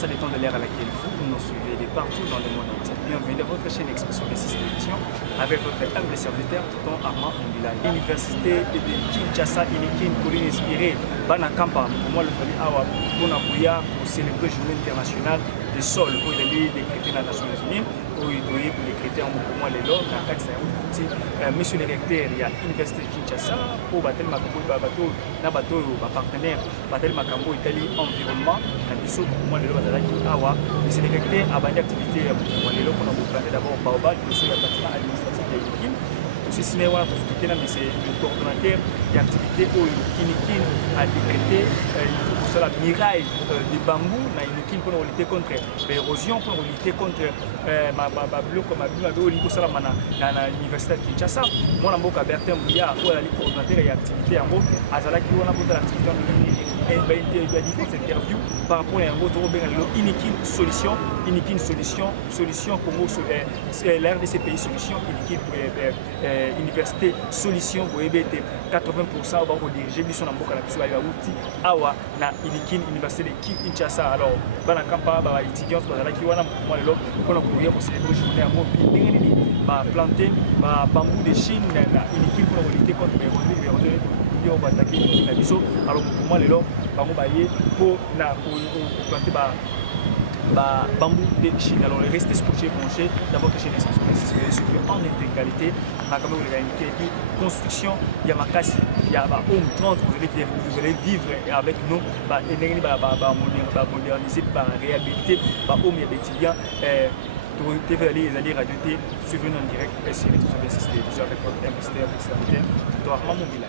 ça dépend de l'ère à laquelle vous nous suivez de partout dans le monde entier. Bienvenue à votre chaîne Expression des 6 éditions avec votre humble serviteur Tonton Armand Mbila. Université de Kinshasa, Inikin, Pauline inspiré, Banakampa, pour moi le famille Awa, Bonakuya, pour célébrer la journée internationale des sols, pour les décréter dans les Nations Unies, pour les décréter en mouvement les lois, dans le cadre de monsieur le recteur, il y a l'Université de Kinshasa, pour battre ma bateau, partenaire, battre ma cambo Italie, environnement, la mission pour moi les lois de la Awa, monsieur le recteur a banni activité pour les lois qu'on a planté d'abord Baobab, le monsieur le bâtiment administratif de l'Unikin. Ce cinéma, c'est le coordonnateur d'activité où Inikin a décrété la miraille de bambou, Inikin pour lutter contre l'érosion, pour lutter contre l'université de Kinshasa. Moi, je suis Bertin Mbouya, où le coordonnateur d'activité en gros, Azala qui a l'activité il y a différentes interviews par rapport à un autre Inikin solution, Inikin solution Congo, l'ère de ces pays solution, Inikin université solution pour EBT 80% va rediriger mission na mboka na biso ya outi awa na Inikin université de Kinshasa. Alors bana kampa ba étudiants bazala ki wana moi lelo pour courir pour célébrer journée à mobi ba planter ba bambou de Chine na Inikin pour lutter contre l'érosion on va attaquer la biso. Alors pour moi lelo bango baye pour planter bambou de Chine. Alors le reste est scotché branché d'abord chez les spécialistes en intégralité ma caméra de la construction il y a ma casse il y a home 30 vous allez vivre avec nous moderniser réhabiliter home il y a des étudiants TV aller rajouter suivez-nous en direct et sur les télévisions avec votre investisseur extérieur toi Armand Mbila.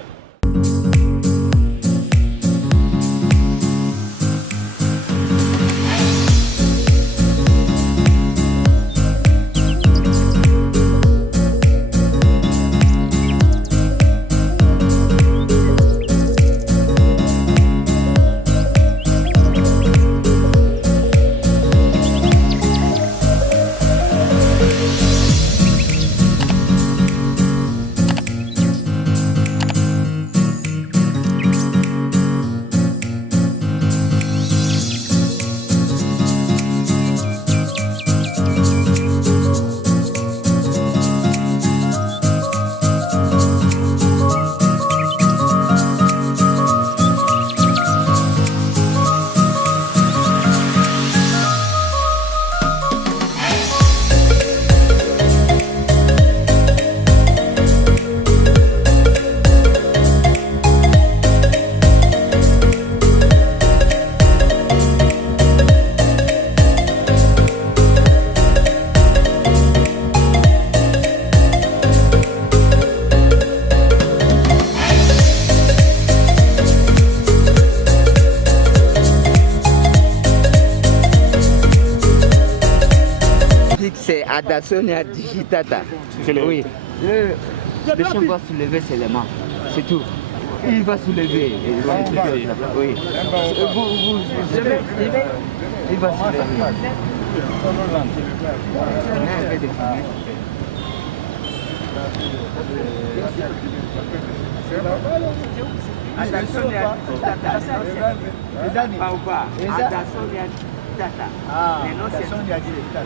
C'est Adasonia Digitata. Oui. Le chien va soulever ses mains. C'est tout. Il va soulever. Oui. Il va soulever. Adasonia Digitata. Ah, c'est Sonia Digitata.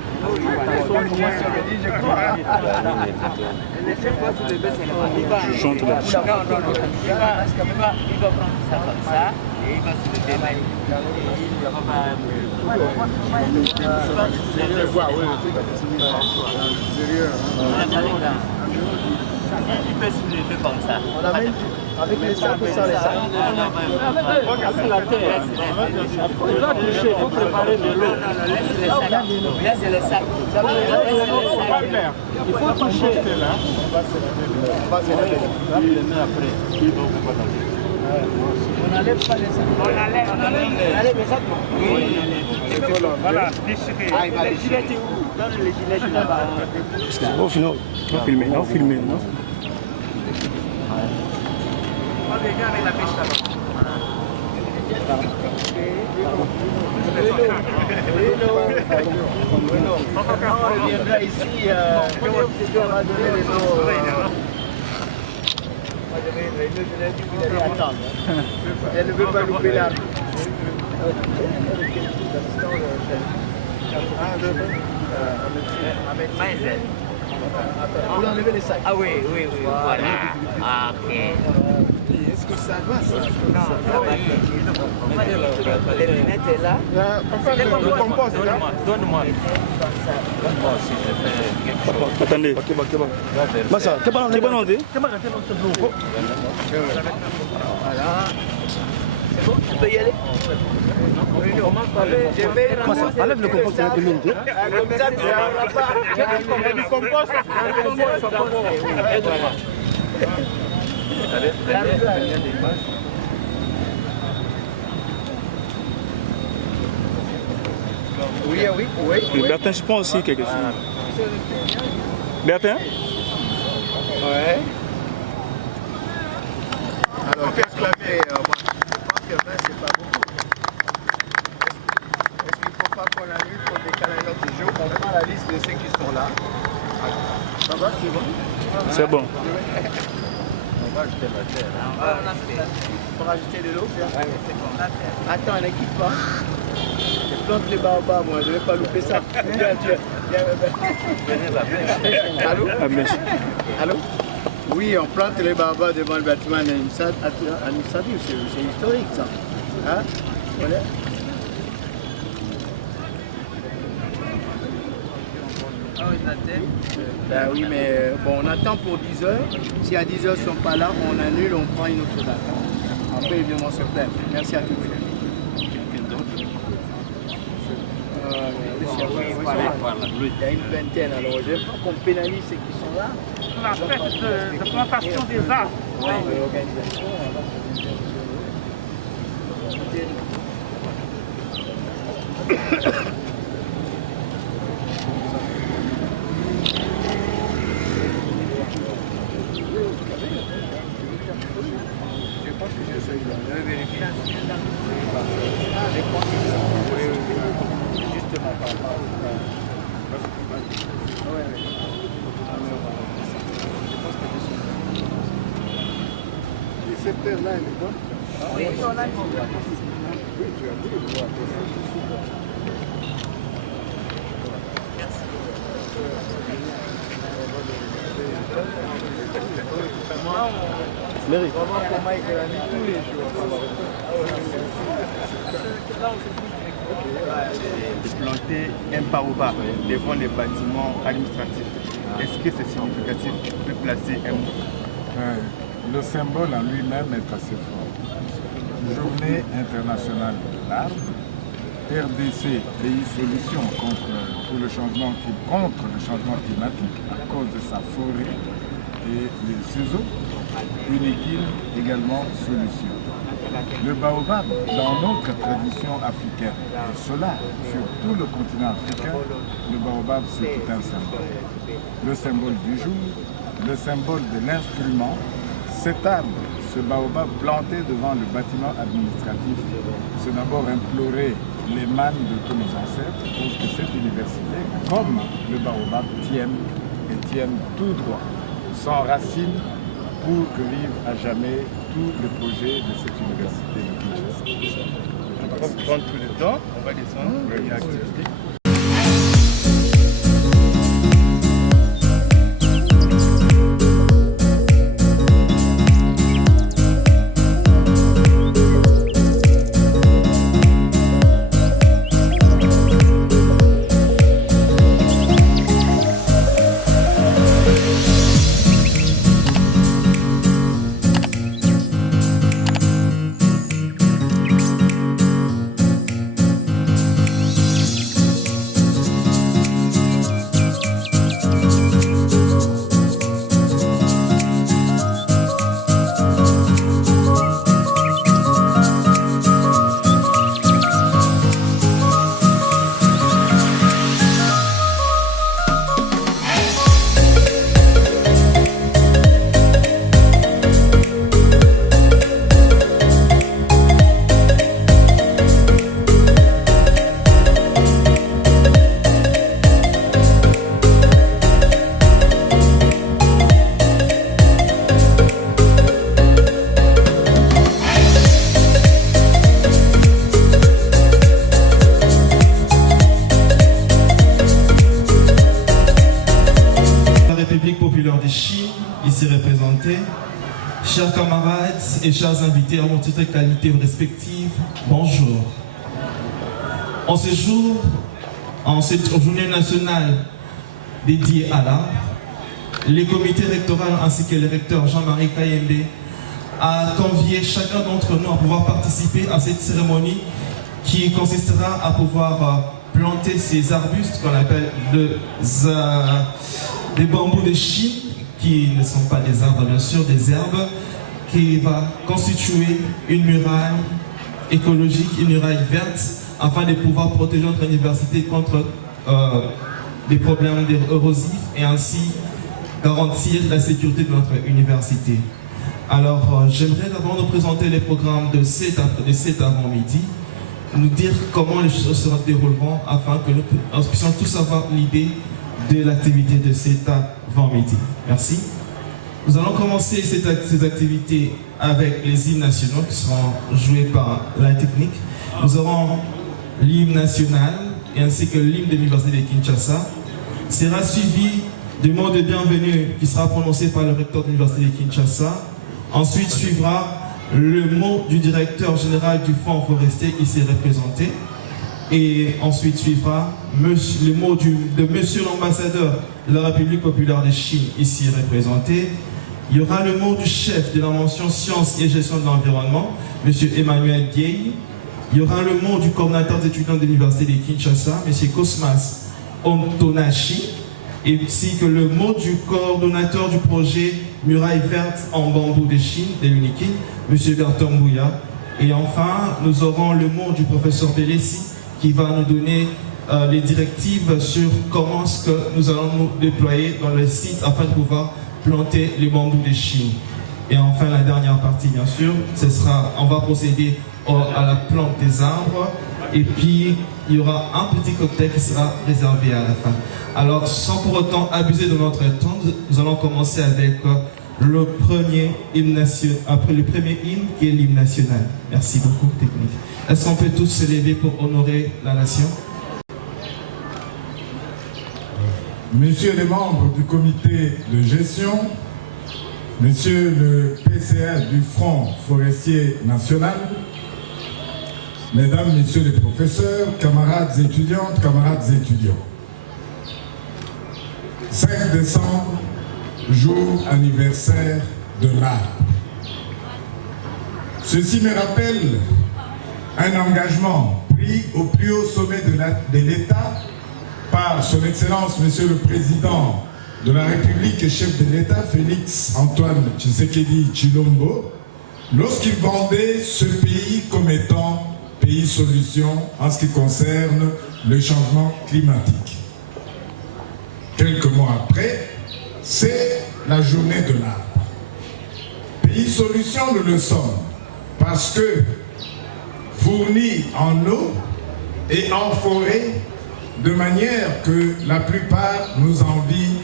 Je chante là. Il va prendre ça comme ça et il va se lever. Il peut se lever comme ça. Avec les sacs ou sans les sacs? Avec la terre. Il va toucher, il faut préparer de l'eau. Laisse les sacs. Il faut toucher. On va se lever. Il le met après. On n'enlève pas les sacs. On enlève les sacs. Oui. Voilà, déchiré. Ah, il va déchirer. Donne les gilets là-bas. On filme. La pêche là-bas. On reviendra ici. On va donner les eaux. Elle ne veut pas louper l'arbre. Maïzel. Vous enlevez les sacs. Ah oui, oui, oui, voilà. Ah, ok. Est-ce que ça va ça? Non, ça va. Les lunettes est là. Papa, le compost là. Donne-moi si je fais quelque chose. Attendez. Massa, t'es pas noté? Voilà. C'est bon, tu peux y aller. Je vais ramasser. Enlève le compost de l'une. Comme ça, tu n'auras pas du compost. Oui, oui, oui. Bertin, je prends aussi quelque chose. Bertin? Ouais. Alors, qu'est-ce qu'on fait? Moi, je pense que 20, c'est pas beaucoup. Est-ce qu'il ne faut pas qu'on annule pour décaler un autre jour? On prend la liste de ceux qui sont là. Ça va, c'est bon? C'est bon. On va acheter la terre. Pour rajouter de l'eau? Attends, ne quitte pas. Je plante les baobabs, moi, je ne vais pas louper ça. Allô? Ah, merci. Allô? Oui, on plante les baobabs devant le bâtiment administratif, c'est historique ça. Hein? Voilà. Ben oui, mais bon, on attend pour 10 heures. Si à 10 heures ils ne sont pas là, on annule, on prend une autre date. Après, évidemment, se plaindre. Merci à tous. Il y a une vingtaine, alors je ne veux pas qu'on pénalise ceux qui sont là. La fête de plantation des arbres. Oui, l'organisation. Je pense que je suis là. Je vais vérifier. Je pense que oui. Justement, par rapport à... Et cette terre-là, elle est bonne? Oui, on a Oui, tu as vu, je vois. Mérite. On va voir comment il fait la nuit tous les jours. De planter un baobab devant les bâtiments administratifs. Est-ce que c'est significatif de placer un mot? Le symbole en lui-même est assez fort. Journée internationale de l'arbre, RDC, pays solution contre le changement climatique à cause de sa forêt et les ciseaux, Unikil également solution. Le baobab, dans notre tradition africaine, et cela sur tout le continent africain, le baobab c'est tout un symbole. Le symbole du jour, le symbole de l'instrument, cet arbre, ce baobab planté devant le bâtiment administratif, c'est d'abord implorer les mânes de tous nos ancêtres pour que cette université, comme le baobab, tienne tout droit, sans racines, pour que vive à jamais tous les projets de cette université de Kinshasa. On va prendre tout le temps, on va descendre pour une activité. Chers camarades et chers invités à mon titre et qualité respective, bonjour. En ce jour, en cette journée nationale dédiée à l'art, les comités rectoraux ainsi que le recteur Jean-Marie Kayembe a convié chacun d'entre nous à pouvoir participer à cette cérémonie qui consistera à pouvoir planter ces arbustes qu'on appelle des bambous de Chine, qui ne sont pas des arbres bien sûr, des herbes, qui va constituer une muraille écologique, une muraille verte, afin de pouvoir protéger notre université contre des problèmes érosifs et ainsi garantir la sécurité de notre université. Alors, j'aimerais d'abord nous présenter les programmes de cet avant-midi, nous dire comment les choses se dérouleront afin que nous puissions tous avoir l'idée de l'activité de cet avant-midi. Merci. Nous allons commencer ces activités avec les hymnes nationaux qui seront joués par la technique. Nous aurons l'hymne national et ainsi que l'hymne de l'Université de Kinshasa. Sera suivi du mot de bienvenue qui sera prononcé par le recteur de l'Université de Kinshasa. Ensuite suivra le mot du directeur général du Fonds forestier qui s'est représenté. Et ensuite suivra le mot de monsieur l'ambassadeur de la République populaire de Chine ici représenté. Il y aura le mot du chef de la mention sciences et gestion de l'environnement, monsieur Emmanuel Dieye. Il y aura le mot du coordinateur des étudiants de l'Université de Kinshasa, monsieur Cosmas Ontonashi, et ainsi que le mot du coordonnateur du projet Muraille verte en bambou de Chine, de l'UNIKIN, monsieur Berton Mbouya. Et enfin, nous aurons le mot du professeur Belessi qui va nous donner les directives sur comment est-ce que nous allons nous déployer dans le site afin de pouvoir planter les bambous de Chine. Et enfin, la dernière partie, bien sûr, on va procéder à la plante des arbres. Et puis, il y aura un petit cocktail qui sera réservé à la fin. Alors, sans pour autant abuser de notre temps, nous allons commencer avec le premier hymne qui est l'hymne national. Merci beaucoup, technique. Est-ce qu'on peut tous se lever pour honorer la nation? Messieurs les membres du comité de gestion, Monsieur le PCA du Front forestier national, Mesdames, Messieurs les professeurs, camarades étudiantes, camarades étudiants. 5 décembre, jour anniversaire de l'art. Ceci me rappelle un engagement pris au plus haut sommet de l'État par son Excellence, Monsieur le Président de la République et chef de l'État, Félix Antoine Tshisekedi Tshilombo, lorsqu'il vendait ce pays comme étant pays solution en ce qui concerne le changement climatique. Quelques mois après, c'est la journée de l'arbre. Pays solution, nous le sommes parce que fournis en eau et en forêt, de manière que la plupart nous envient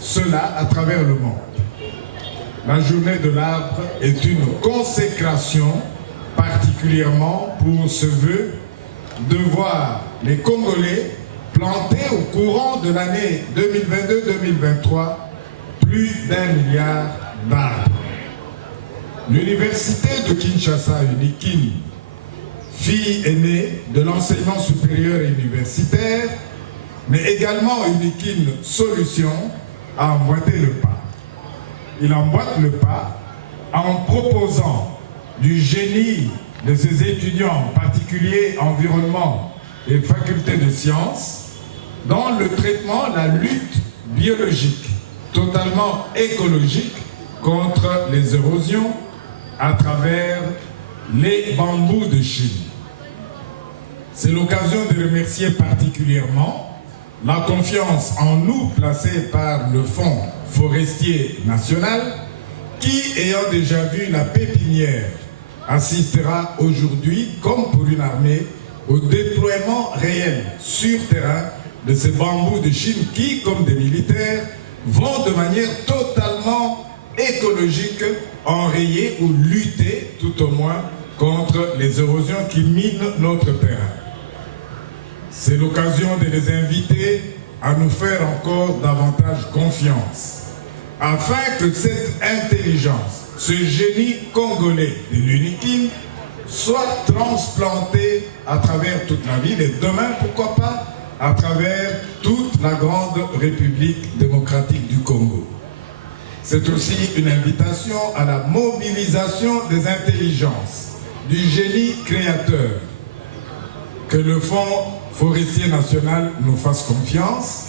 cela à travers le monde. La journée de l'arbre est une consécration particulièrement pour ce vœu de voir les Congolais planter au courant de l'année 2022-2023 plus d'1 milliard d'arbres. L'université de Kinshasa, UNIKIN, fille aînée de l'enseignement supérieur et universitaire, mais également UNIKIN Solution, a emboîté le pas. Il emboîte le pas en proposant du génie de ses étudiants, en particulier environnement et faculté de sciences, dans le traitement, la lutte biologique, totalement écologique, contre les érosions à travers les bambous de Chine. C'est l'occasion de remercier particulièrement la confiance en nous placée par le Fonds forestier national qui, ayant déjà vu la pépinière, assistera aujourd'hui, comme pour une armée, au déploiement réel sur terrain de ces bambous de Chine qui, comme des militaires, vont de manière totalement écologique enrayer ou lutter tout au moins contre les érosions qui minent notre terrain. C'est l'occasion de les inviter à nous faire encore davantage confiance, afin que cette intelligence ce génie congolais de l'UNIKIM soit transplanté à travers toute la ville et demain, pourquoi pas, à travers toute la grande République démocratique du Congo. C'est aussi une invitation à la mobilisation des intelligences, du génie créateur. Que le Fonds forestier national nous fasse confiance.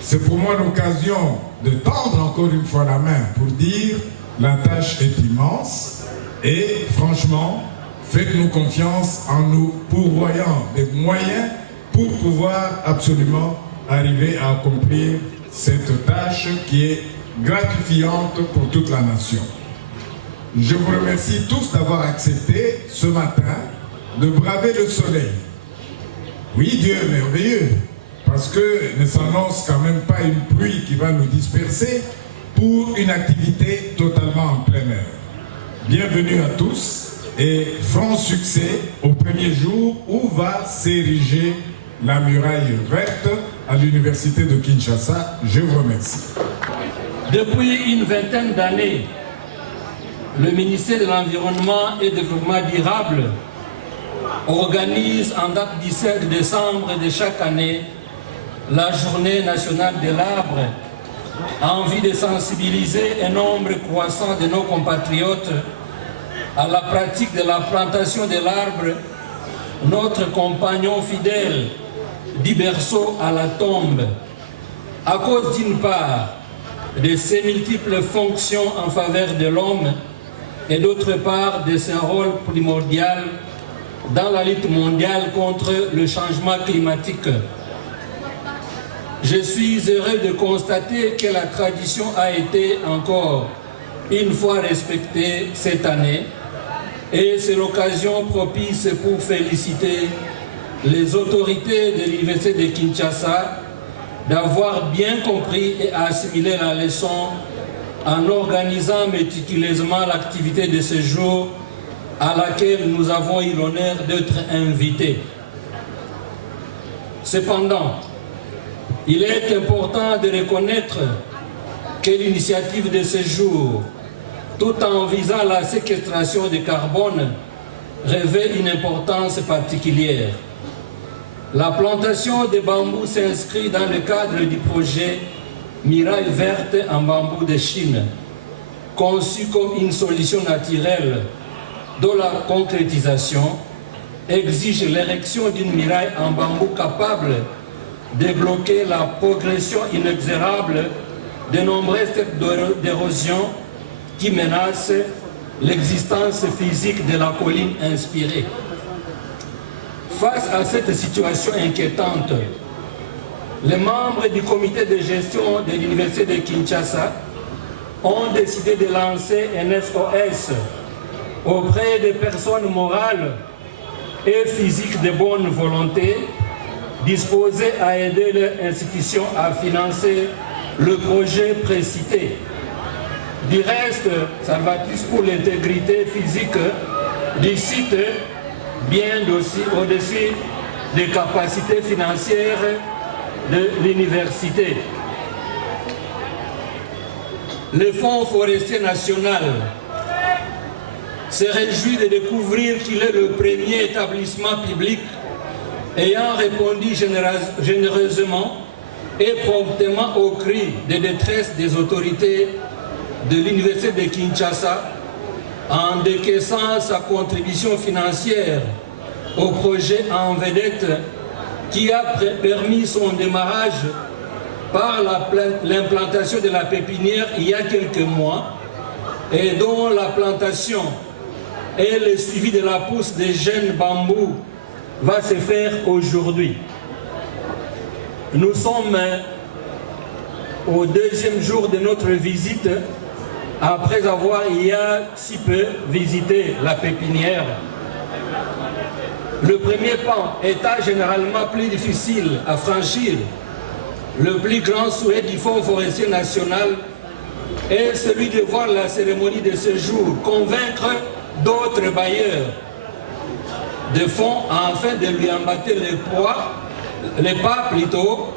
C'est pour moi l'occasion de tendre encore une fois la main pour dire la tâche est immense et franchement, faites-nous confiance en nous pourvoyant des moyens pour pouvoir absolument arriver à accomplir cette tâche qui est gratifiante pour toute la nation. Je vous remercie tous d'avoir accepté ce matin de braver le soleil. Oui, Dieu est merveilleux, parce que ne s'annonce quand même pas une pluie qui va nous disperser pour une activité totalement en plein air. Bienvenue à tous et franc succès au premier jour où va s'ériger la muraille verte à l'université de Kinshasa. Je vous remercie. Depuis une vingtaine d'années, le ministère de l'Environnement et du Développement durable organise en date du 5 décembre de chaque année la journée nationale de l'arbre en vue de sensibiliser un nombre croissant de nos compatriotes à la pratique de la plantation de l'arbre, notre compagnon fidèle du berceau à la tombe, à cause d'une part de ses multiples fonctions en faveur de l'homme et d'autre part de son rôle primordial dans la lutte mondiale contre le changement climatique. Je suis heureux de constater que la tradition a été encore une fois respectée cette année et c'est l'occasion propice pour féliciter les autorités de l'Université de Kinshasa d'avoir bien compris et assimilé la leçon en organisant méticuleusement l'activité de ce jour à laquelle nous avons eu l'honneur d'être invités. Cependant, il est important de reconnaître que l'initiative de ce jour, tout en visant la séquestration du carbone, revêt une importance particulière. La plantation de bambou s'inscrit dans le cadre du projet Muraille verte en bambou de Chine, conçu comme une solution naturelle dont la concrétisation exige l'érection d'une muraille en bambou capable de bloquer la progression inexorable de nombreuses têtes d'érosion qui menacent l'existence physique de la colline inspirée. Face à cette situation inquiétante, les membres du comité de gestion de l'Université de Kinshasa ont décidé de lancer un SOS auprès des personnes morales et physiques de bonne volonté disposées à aider leur institution à financer le projet précité. Du reste, Salvatis pour l'intégrité physique du site, bien au-dessus des capacités financières de l'université. Le Fonds forestier national se réjouit de découvrir qu'il est le premier établissement public ayant répondu généreusement et promptement aux cris de détresse des autorités de l'Université de Kinshasa en décaissant sa contribution financière au projet en vedette qui a permis son démarrage par l'implantation de la pépinière il y a quelques mois et dont la plantation et le suivi de la pousse des jeunes bambous va se faire aujourd'hui. Nous sommes au deuxième jour de notre visite après avoir il y a si peu visité la pépinière. Le premier pan étant généralement plus difficile à franchir, le plus grand souhait du Fonds forestier national est celui de voir la cérémonie de ce jour convaincre d'autres bailleurs de fonds afin de lui emboîter les pas plutôt,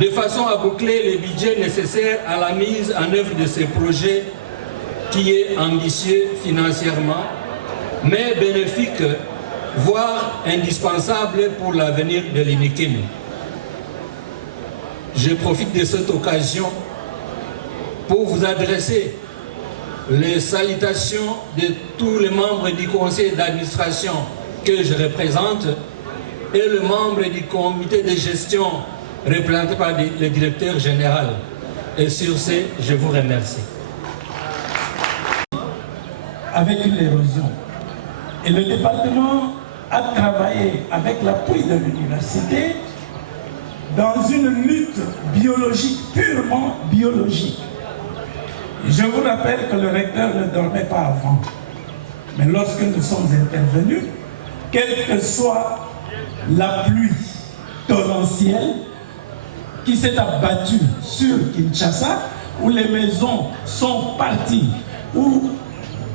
de façon à boucler les budgets nécessaires à la mise en œuvre de ces projets qui est ambitieux financièrement, mais bénéfique, voire indispensable pour l'avenir de l'INIKIN. Je profite de cette occasion pour vous adresser les salutations de tous les membres du conseil d'administration que je représente et le membre du comité de gestion représenté par le directeur général. Et sur ce, je vous remercie. Avec l'érosion. Et le département a travaillé avec l'appui de l'université dans une lutte biologique, purement biologique. Je vous rappelle que le recteur ne dormait pas avant. Mais lorsque nous sommes intervenus, quelle que soit la pluie torrentielle qui s'est abattue sur Kinshasa, où les maisons sont parties, où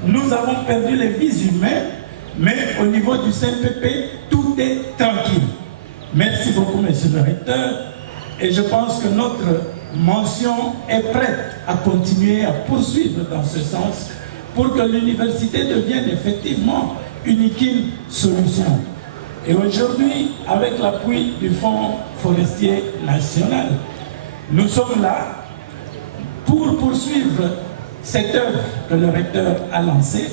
nous avons perdu les vies humaines, mais au niveau du CNPP, tout est tranquille. Merci beaucoup, monsieur le recteur. Et je pense que notre mention est prête à continuer, à poursuivre dans ce sens, pour que l'université devienne effectivement une INIKIN solution. Et aujourd'hui, avec l'appui du Fonds forestier national, nous sommes là pour poursuivre cette œuvre que le recteur a lancée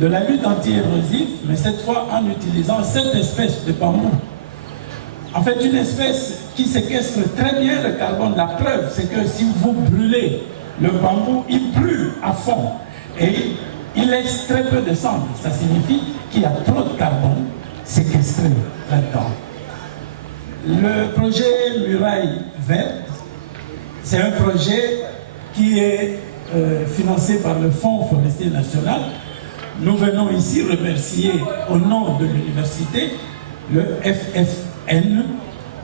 de la lutte anti-érosive, mais cette fois en utilisant cette espèce de bambou. En fait, une espèce qui séquestre très bien le carbone. La preuve, c'est que si vous brûlez le bambou, il brûle à fond et il laisse très peu de cendres. Ça signifie qu'il y a trop de carbone séquestré là-dedans. Le projet Muraille Verte, c'est un projet qui est financé par le Fonds forestier national. Nous venons ici remercier au nom de l'université le FFN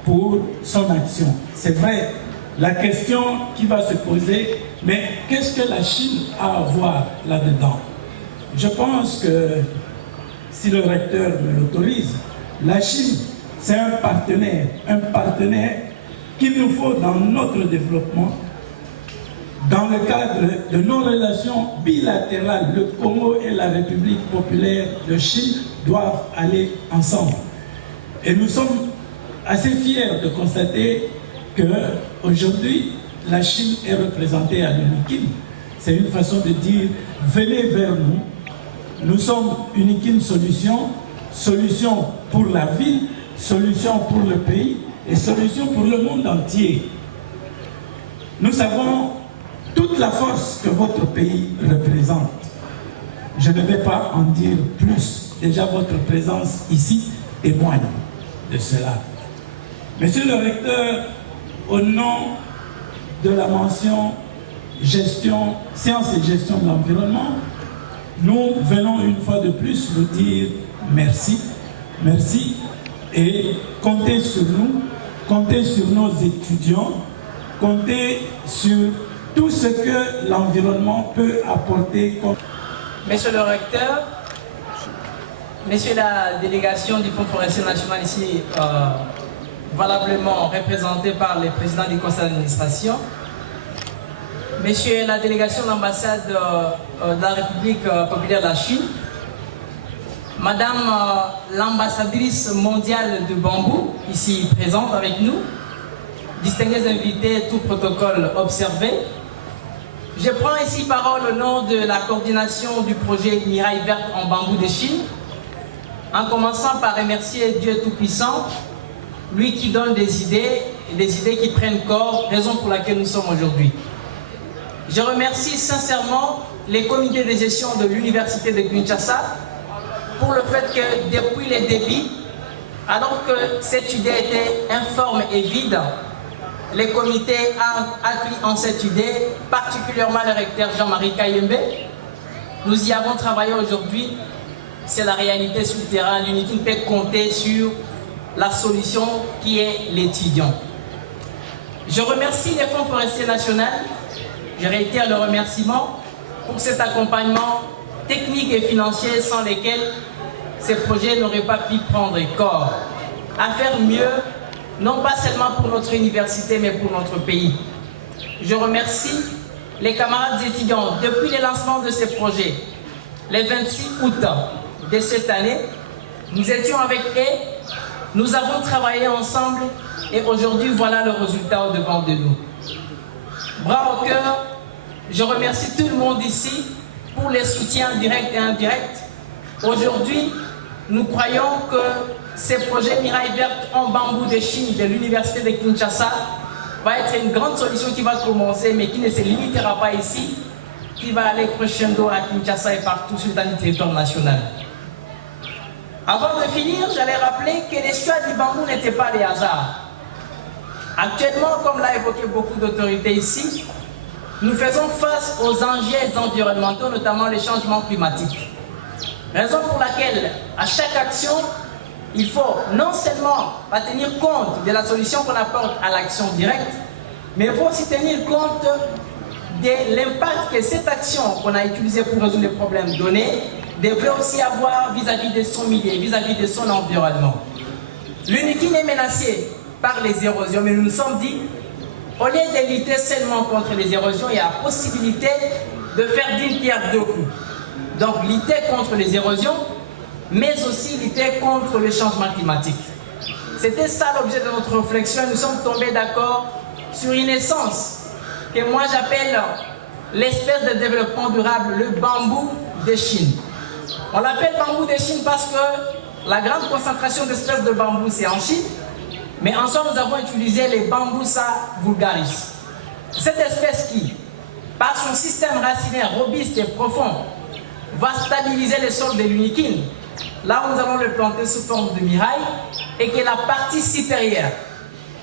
pour son action. C'est vrai, la question qui va se poser, mais qu'est-ce que la Chine a à voir là-dedans? Je pense que, si le recteur me l'autorise, la Chine, c'est un partenaire qu'il nous faut dans notre développement. Dans le cadre de nos relations bilatérales, le Congo et la République populaire de Chine doivent aller ensemble. Et nous sommes assez fiers de constater qu'aujourd'hui, la Chine est représentée à l'UNIKIN. C'est une façon de dire, venez vers nous. Nous sommes UNIKIN solution, solution pour la ville, solution pour le pays et solution pour le monde entier. Nous savons toute la force que votre pays représente. Je ne vais pas en dire plus. Déjà, votre présence ici témoigne de cela. Monsieur le recteur, au nom de la mention gestion, sciences et gestion de l'environnement, nous venons une fois de plus vous dire merci. Merci et comptez sur nous, comptez sur nos étudiants, comptez sur tout ce que l'environnement peut apporter. Monsieur le recteur, Monsieur la délégation du Fonds forestier national ici, valablement représentée par les présidents du conseil d'administration, Monsieur la délégation de l'ambassade de la République populaire de la Chine, Madame l'ambassadrice mondiale de bambou, ici présente avec nous, distingués invités, tout protocole observé. Je prends ici parole au nom de la coordination du projet Muraille Verte en bambou de Chine, en commençant par remercier Dieu Tout-Puissant, lui qui donne des idées, et des idées qui prennent corps, raison pour laquelle nous sommes aujourd'hui. Je remercie sincèrement les comités de gestion de l'université de Kinshasa pour le fait que depuis les débuts, alors que cette idée était informe et vide, les comités ont accueilli en cette idée, particulièrement le recteur Jean-Marie Kayembe. Nous y avons travaillé aujourd'hui. C'est la réalité sur le terrain. L'UNIKIN peut compter sur la solution qui est l'étudiant. Je remercie les Fonds forestiers nationaux. Je réitère le remerciement pour cet accompagnement technique et financier sans lesquels ces projets n'auraient pas pu prendre corps. À faire mieux, non pas seulement pour notre université, mais pour notre pays. Je remercie les camarades étudiants, depuis le lancement de ces projets, le 26 août de cette année, nous étions avec eux, nous avons travaillé ensemble et aujourd'hui, voilà le résultat au-devant de nous. Bras au cœur, je remercie tout le monde ici pour les soutiens directs et indirects. Aujourd'hui, nous croyons que ce projet Miraille Verte en bambou de Chine de l'Université de Kinshasa va être une grande solution qui va commencer, mais qui ne se limitera pas ici, qui va aller crescendo à Kinshasa et partout sur le territoire national. Avant de finir, j'allais rappeler que les choix du bambou n'étaient pas des hasards. Actuellement, comme l'a évoqué beaucoup d'autorités ici, nous faisons face aux enjeux environnementaux, notamment les changements climatiques. Raison pour laquelle, à chaque action, il faut non seulement pas tenir compte de la solution qu'on apporte à l'action directe, mais il faut aussi tenir compte de l'impact que cette action qu'on a utilisée pour résoudre les problèmes donnés devrait aussi avoir vis-à-vis de son milieu, vis-à-vis de son environnement. L'Unikine est menacée par les érosions, mais nous nous sommes dit, au lieu de lutter seulement contre les érosions, il y a la possibilité de faire d'une pierre deux coups. Donc lutter contre les érosions, mais aussi lutter contre le changement climatique. C'était ça l'objet de notre réflexion. Nous sommes tombés d'accord sur une essence que moi j'appelle l'espèce de développement durable, le bambou de Chine. On l'appelle bambou de Chine parce que la grande concentration d'espèces de bambou c'est en Chine, mais en somme nous avons utilisé les Bambusa vulgaris. Cette espèce qui, par son système racinaire robuste et profond, va stabiliser les sols de l'Unikine, là où nous allons le planter sous forme de miraille, et que la partie supérieure,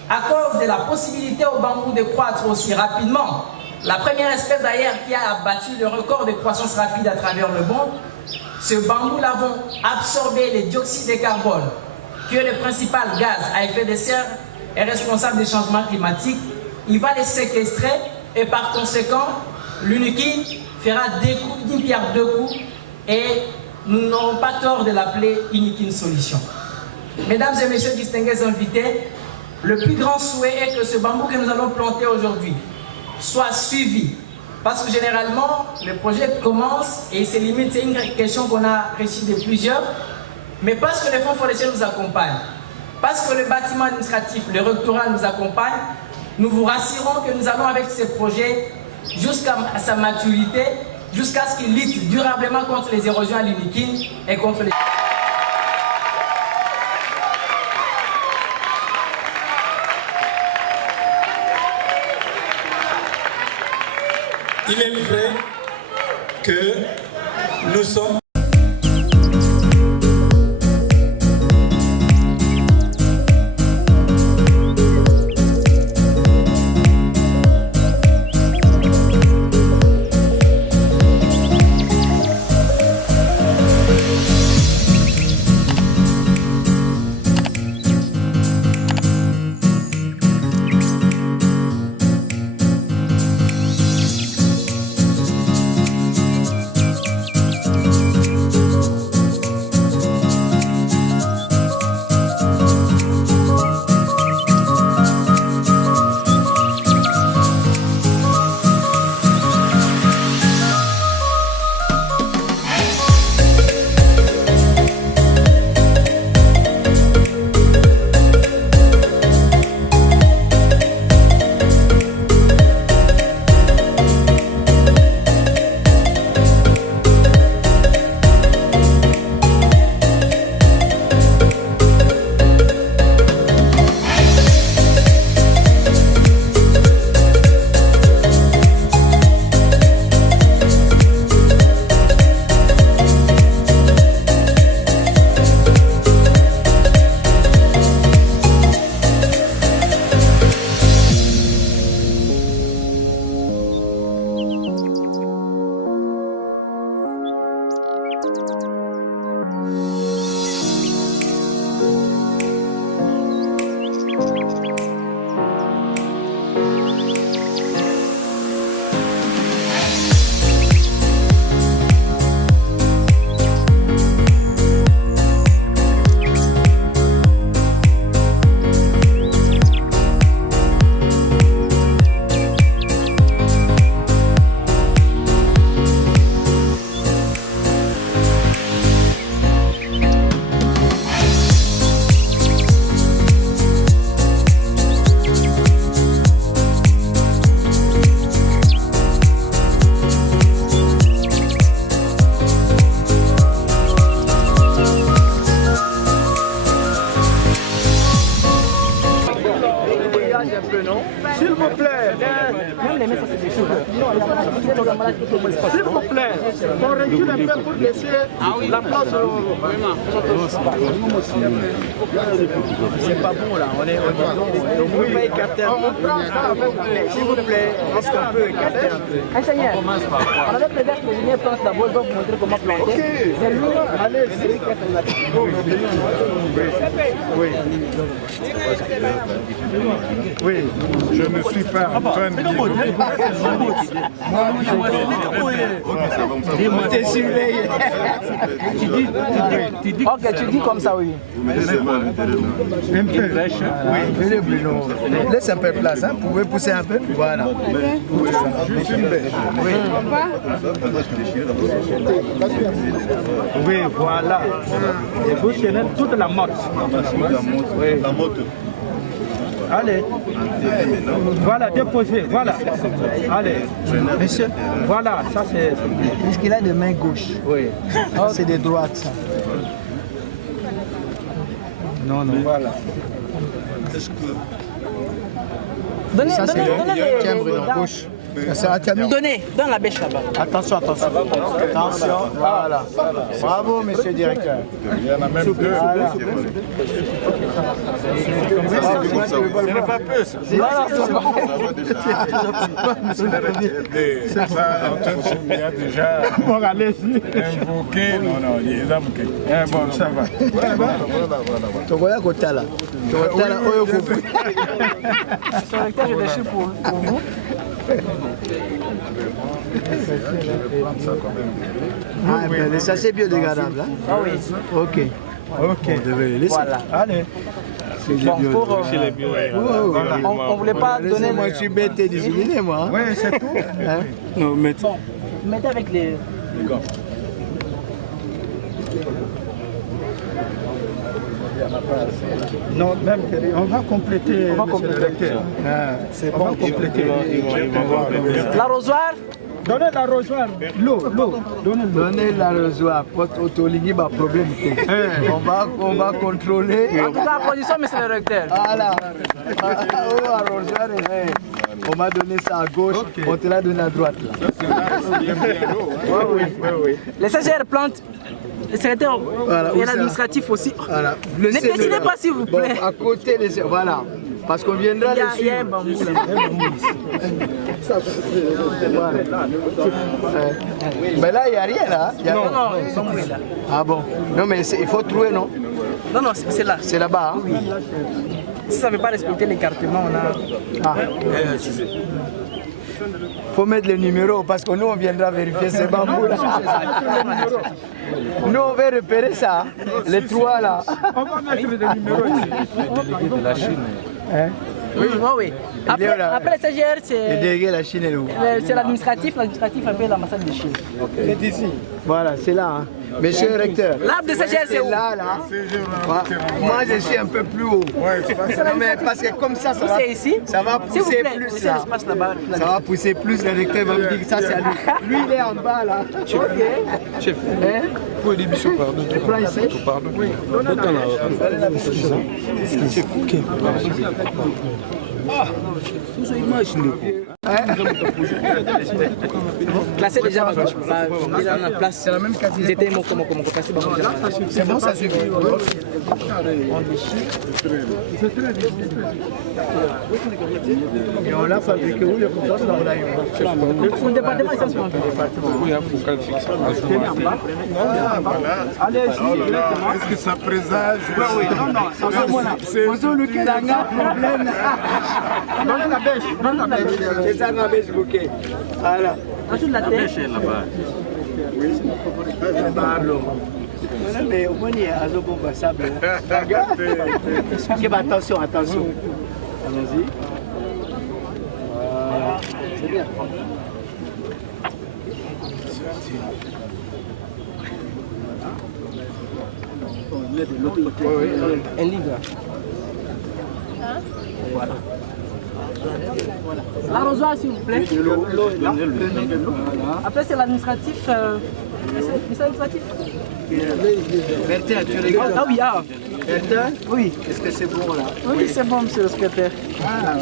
à cause de la possibilité au bambou de croître aussi rapidement, la première espèce d'ailleurs qui a battu le record de croissance rapide à travers le monde, ce bambou l'avons absorbé le dioxyde de carbone, qui est le principal gaz à effet de serre et responsable des changements climatiques. Il va les séquestrer et par conséquent, l'Unikine fera d'une pierre deux coups et nous n'aurons pas tort de l'appeler Unikine Solution. Mesdames et messieurs distingués invités, le plus grand souhait est que ce bambou que nous allons planter aujourd'hui soit suivi. Parce que généralement, le projet commence et se limite, c'est une question qu'on a reçue de plusieurs, mais parce que les fonds forestiers nous accompagnent, parce que le bâtiment administratif, le rectorat nous accompagne, nous vous rassurons que nous allons avec ce projet jusqu'à sa maturité, jusqu'à ce qu'il lutte durablement contre les érosions à l'Unikine et contre les... Il est vrai que nous sommes S'il vous plaît, on recule un peu pour laisser la place. C'est pas bon là, on peut pas écarter un peu. S'il vous plaît, est-ce qu'on peut écarter un peu? Ingénieur, on avait prévu que l'ingénieur plante d'abord, il va vous montrer comment planter. C'est lui, allez, Oui, je ne suis pas en train de dire. T'es surveillé. Ok, tu dis comme ça, oui. Un peu. Oui, laisse un peu de place, hein. Vous pouvez pousser un peu. Voilà. Oui, voilà. Et vous tenez toute la motte. Oui. La motte. Allez. Voilà, déposez. Voilà. Allez. Monsieur. Voilà, ça c'est. Est-ce qu'il a des mains gauches? Oui. C'est des droites, ça. Non, non. Voilà. Donnez, ça, c'est donnez le timbre en gauche. Donnez, dans la bêche là-bas. Attention, attention. Attention, voilà. Bravo, monsieur le directeur. Il y en a même deux. Voilà. Ce n'est pas peu, ça. Non, Ça, il y a déjà invoqué. Non, non, il est invoqué. Bon, ça va. Tu vois côté là. Tu vois là, où est-ce que je vais chercher pour vous. Ah, mais ça c'est biodégradable. Hein? Ah oui. Ok. Ok. On devait les laisser. Voilà. Allez. Bon, pour, on voulait pas donner. Moi, je suis bête et discipliné, moi. Oui, c'est tout. Hein? Non, mettez. Mettez avec les gants. Non, même, on va compléter. On va compléter. C'est bon, compléter. L'arrosoir. Donnez l'arrosoir. L'eau. Donnez l'arrosoir. Autoligui, pas problème. On va contrôler. En tout cas, en position, monsieur le recteur. Voilà. Arrosoir, on va donner ça à gauche, on te l'a donné à droite. Oui. Les CGR plantent. Le secrétaire et l'administratif aussi. Voilà. Ne dessinez pas s'il vous plaît. Bon, à côté, voilà. Parce qu'on viendra dessus. Il y a un bambou là. Mais là, il n'y a rien là. Non, ils sont là. Ah bon? Non, mais il faut trouver, non? Non, c'est là. C'est là-bas, hein? Oui. Si ça ne veut pas respecter l'écartement, on a... Ah. Faut mettre les numéros parce que nous on viendra vérifier ces bambous là. Nous on va repérer ça, les trois là. On va mettre les numéros ici. Le délégué de la Chine. Hein? Oui. Après le CGR, c'est... Le délégué de la Chine est où? C'est l'administratif après l'ambassade de Chine. Okay. C'est ici. Voilà, c'est là. Hein. Monsieur le recteur. L'arbre de CGR, c'est où? Là. Moi, je suis un peu plus haut. Non, mais parce que comme ça, ça va pousser plus là. Ça va pousser plus. Le recteur va me dire que ça, c'est à lui. Lui, il est en bas là. Chef. Pour les bichons, pardon. Tu prends ici? Pardon. Oui. Classé déjà ma gauche. Il a une place. C'est la même qualité. C'était mon classé. C'est bon, ça suffit. Et on l'a fabriqué où le couteau? Le département, ça se passe. Oui, un focal fixe. Allez, est-ce que ça présage? Oui. Non. Bonjour, le Kélanga, problème. Donne la bêche. C'est ça la bêche bouquet. Voilà. Ajoute la tête. La bêche est là-bas. Oui. Mais au moins, il y a un bomba sable. Attention. Allons-y. Voilà. C'est bien. Il y a de l'autre côté. Un livre. Voilà. L'arrosoir, s'il vous plaît. L'eau. Après, c'est l'administratif. C'est l'administratif. Bertin, tu regardes. Ah oui, Bertin? Oui. Est-ce que c'est bon là? Oui, c'est bon, monsieur le secrétaire. Ah,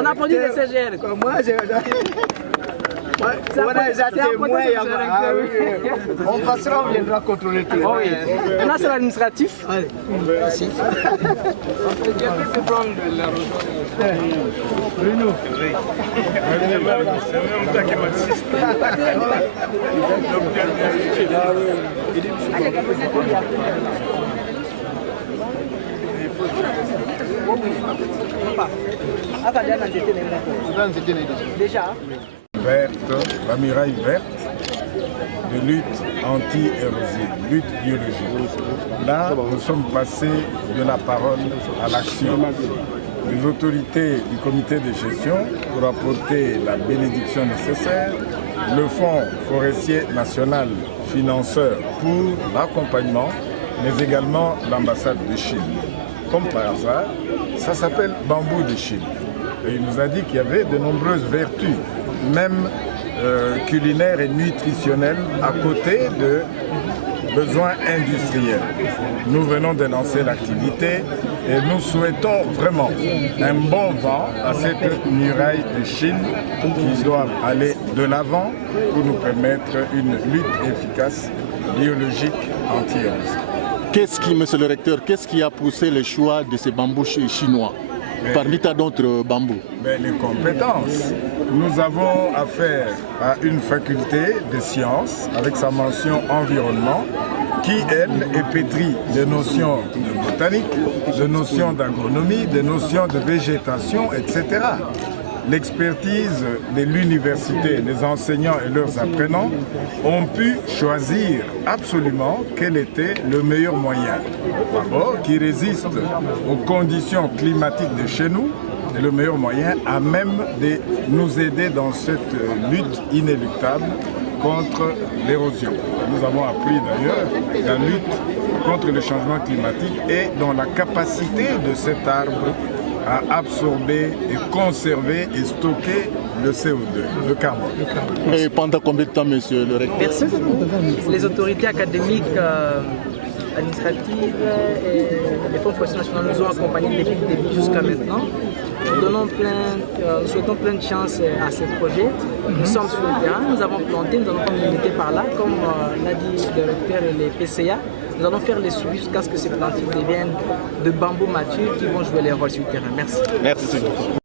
on a produit des CGR. Moi, j'ai... On passera, on viendra contrôler tout. Oh oui. Là, c'est l'administratif. Merci. On peut prendre la Bruno. Déjà. Verte, la muraille verte de lutte anti-érosive, lutte biologique. Là, nous sommes passés de la parole à l'action. Les autorités du comité de gestion pour apporter la bénédiction nécessaire, le Fonds forestier national financeur pour l'accompagnement, mais également l'ambassade de Chine. Comme par hasard, ça s'appelle Bambou de Chine. Et il nous a dit qu'il y avait de nombreuses vertus, même culinaires et nutritionnelles, à côté de besoins industriels. Nous venons de lancer l'activité et nous souhaitons vraiment un bon vent à cette muraille de Chine qui doit aller de l'avant pour nous permettre une lutte efficace, biologique, anti-érosive. Monsieur le recteur, qu'est-ce qui a poussé le choix de ces bambous chinois parmi tant d'autres bambous? Les compétences. Nous avons affaire à une faculté de sciences avec sa mention environnement qui, elle, est pétrie de notions de botanique, de notions d'agronomie, de notions de végétation, etc. L'expertise de l'université, les enseignants et leurs apprenants ont pu choisir absolument quel était le meilleur moyen. D'abord, qui résiste aux conditions climatiques de chez nous, et le meilleur moyen à même de nous aider dans cette lutte inéluctable contre l'érosion. Nous avons appris d'ailleurs la lutte contre le changement climatique et dans la capacité de cet arbre à absorber et conserver et stocker le CO2, le carbone. Et pendant combien de temps, monsieur le recteur? Merci beaucoup. Les autorités académiques, administratives et les fonds forestiers nationaux nous ont accompagnés depuis le début jusqu'à maintenant. Nous souhaitons plein de chance à ce projet. Nous sommes sur le terrain, nous avons planté, nous allons prendre l'unité par là, comme l'a dit le recteur et les PCA. Nous allons faire les suivis jusqu'à ce que ces plantes deviennent de bambous matures qui vont jouer les rôles sur le terrain. Merci. Merci.